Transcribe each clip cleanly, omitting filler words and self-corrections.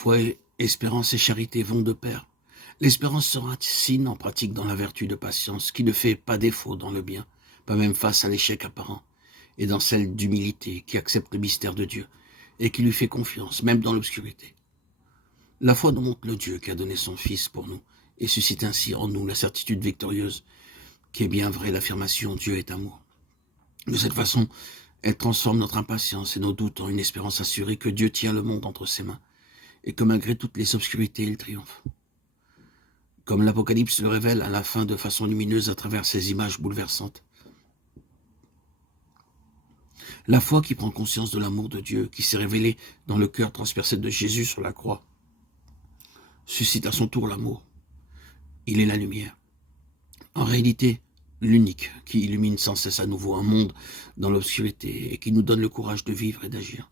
Foi, espérance et charité vont de pair. L'espérance sera signe en pratique dans la vertu de patience, qui ne fait pas défaut dans le bien, pas même face à l'échec apparent, et dans celle d'humilité, qui accepte le mystère de Dieu, et qui lui fait confiance, même dans l'obscurité. La foi nous montre le Dieu qui a donné son Fils pour nous, et suscite ainsi en nous la certitude victorieuse, qui est bien vraie l'affirmation « Dieu est amour ». De cette façon, elle transforme notre impatience et nos doutes en une espérance assurée que Dieu tient le monde entre ses mains, et que malgré toutes les obscurités, il triomphe. Comme l'Apocalypse le révèle à la fin de façon lumineuse à travers ces images bouleversantes. La foi qui prend conscience de l'amour de Dieu, qui s'est révélé dans le cœur transpercé de Jésus sur la croix, suscite à son tour l'amour. Il est la lumière. En réalité, l'unique qui illumine sans cesse à nouveau un monde dans l'obscurité et qui nous donne le courage de vivre et d'agir.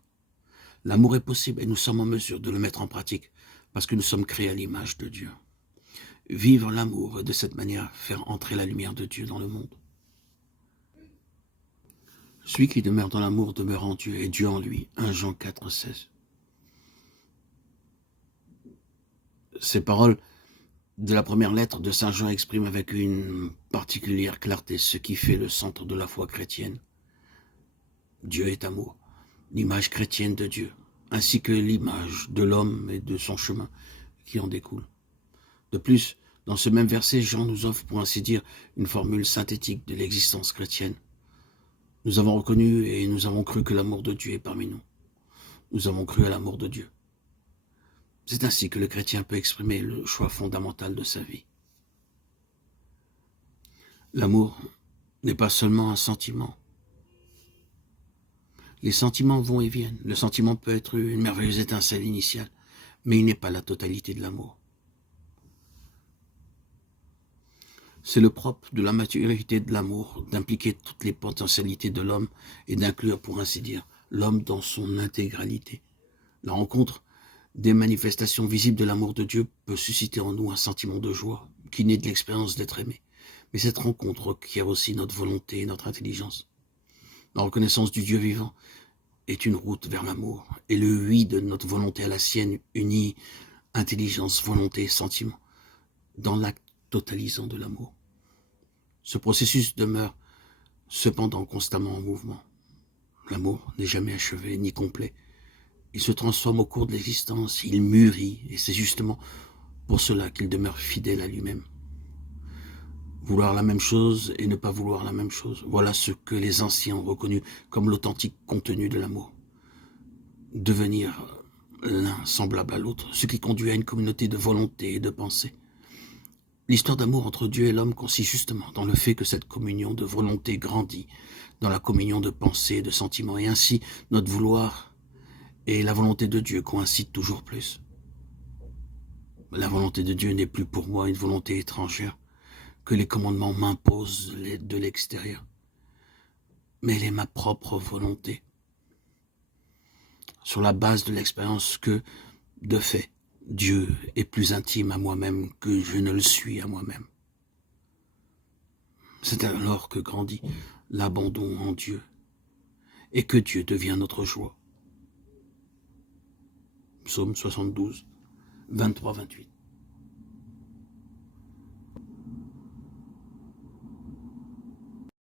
L'amour est possible et nous sommes en mesure de le mettre en pratique parce que nous sommes créés à l'image de Dieu. Vivre l'amour et de cette manière faire entrer la lumière de Dieu dans le monde. Celui qui demeure dans l'amour demeure en Dieu et Dieu en lui. 1 Jean 4, 16. Ces paroles de la première lettre de Saint Jean expriment avec une particulière clarté ce qui fait le centre de la foi chrétienne. Dieu est amour, l'image chrétienne de Dieu, ainsi que l'image de l'homme et de son chemin qui en découle. De plus, dans ce même verset, Jean nous offre, pour ainsi dire, une formule synthétique de l'existence chrétienne. Nous avons reconnu et nous avons cru que l'amour de Dieu est parmi nous. Nous avons cru à l'amour de Dieu. C'est ainsi que le chrétien peut exprimer le choix fondamental de sa vie. L'amour n'est pas seulement un sentiment. Les sentiments vont et viennent. Le sentiment peut être une merveilleuse étincelle initiale, mais il n'est pas la totalité de l'amour. C'est le propre de la maturité de l'amour, d'impliquer toutes les potentialités de l'homme et d'inclure, pour ainsi dire, l'homme dans son intégralité. La rencontre des manifestations visibles de l'amour de Dieu peut susciter en nous un sentiment de joie qui naît de l'expérience d'être aimé. Mais cette rencontre requiert aussi notre volonté et notre intelligence. La reconnaissance du Dieu vivant est une route vers l'amour, et le oui de notre volonté à la sienne unit intelligence, volonté et sentiment dans l'acte totalisant de l'amour. Ce processus demeure cependant constamment en mouvement. L'amour n'est jamais achevé ni complet. Il se transforme au cours de l'existence, il mûrit, et c'est justement pour cela qu'il demeure fidèle à lui-même. Vouloir la même chose et ne pas vouloir la même chose, voilà ce que les anciens ont reconnu comme l'authentique contenu de l'amour. Devenir l'un semblable à l'autre, ce qui conduit à une communauté de volonté et de pensée. L'histoire d'amour entre Dieu et l'homme consiste justement dans le fait que cette communion de volonté grandit dans la communion de pensée et de sentiments, et ainsi notre vouloir et la volonté de Dieu coïncident toujours plus. La volonté de Dieu n'est plus pour moi une volonté étrangère que les commandements m'imposent de l'extérieur, mais elle est ma propre volonté, sur la base de l'expérience que, de fait, Dieu est plus intime à moi-même que je ne le suis à moi-même. C'est alors que grandit l'abandon en Dieu et que Dieu devient notre joie. Psaume 72, 23-28.